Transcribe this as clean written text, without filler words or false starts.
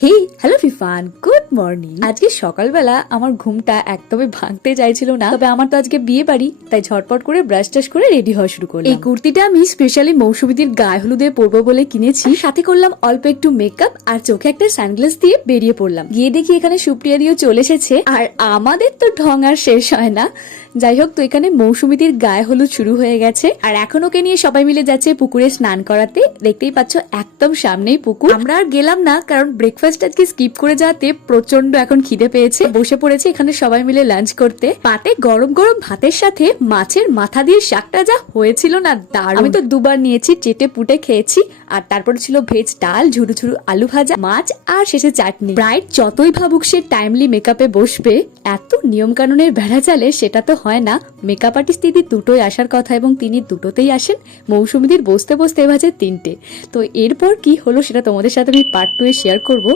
হে hello ফিফান, good morning. আজকে সকালবেলা আমার ঘুমটা একদমই ভাঙতে চাইছিল না, তবে আমার তো আজকে বিয়ে বাড়ি, তাই ঝটপট করে ব্রাশ টাশ করে রেডি হওয়া শুরু করলাম। এই কুর্তিটা আমি স্পেশালি মৌসুমীদির গায়ে হলুদে পরবো বলে কিনেছি। সাথে করলাম অল্প একটু মেকআপ আর চোখে একটা সানগ্লাস দিয়ে বেরিয়ে পড়লাম। গিয়ে দেখি এখানে সুপ্রিয়া দিও চলে এসেছে, আর আমাদের তো ঢং আর শেষ হয় না। যাই হোক, তো এখানে মৌসুমীদির গায়ে হলুদ শুরু হয়ে গেছে, আর এখন ওকে নিয়ে সবাই মিলে যাচ্ছে পুকুরে স্নান করাতে। দেখতেই পাচ্ছ একদম সামনেই পুকুর। আমরা আর গেলাম না, কারণ ব্রেকফাস্ট আজকে স্কিপ করে যাতে প্রচন্ড এখন খিদে পেয়েছে। বসে পড়েছে এখানে সবাই মিলে লাঞ্চ করতে। পাতে গরম গরম ভাতের সাথে মাছের মাথা দিয়ে শাকটা যা হয়েছিল না, দারুণ। আমি তো দুবার নিয়েছি, চেটে পুটে খেয়েছি। আর তারপরে ছিল ভেজ ডাল, ঝুরু ঝুরু আলু ভাজা, মাছ, আর শেষে চাটনি। ব্রাইড যতই ভাবুক সে টাইমলি মেকআপে বসবে, এত নিয়ম কানুনের বেড়া চালে সেটা তো হয় না। মেকআপ আর্টিস্ট দিদি দুটোই আসার কথা এবং তিনি দুটোতেই আসেন। মৌসুমীদির বসতে বসতে বাজে 3টে। তো এরপর কি হলো সেটা তোমাদের সাথে আমি পার্ট 2 এ শেয়ার করবো।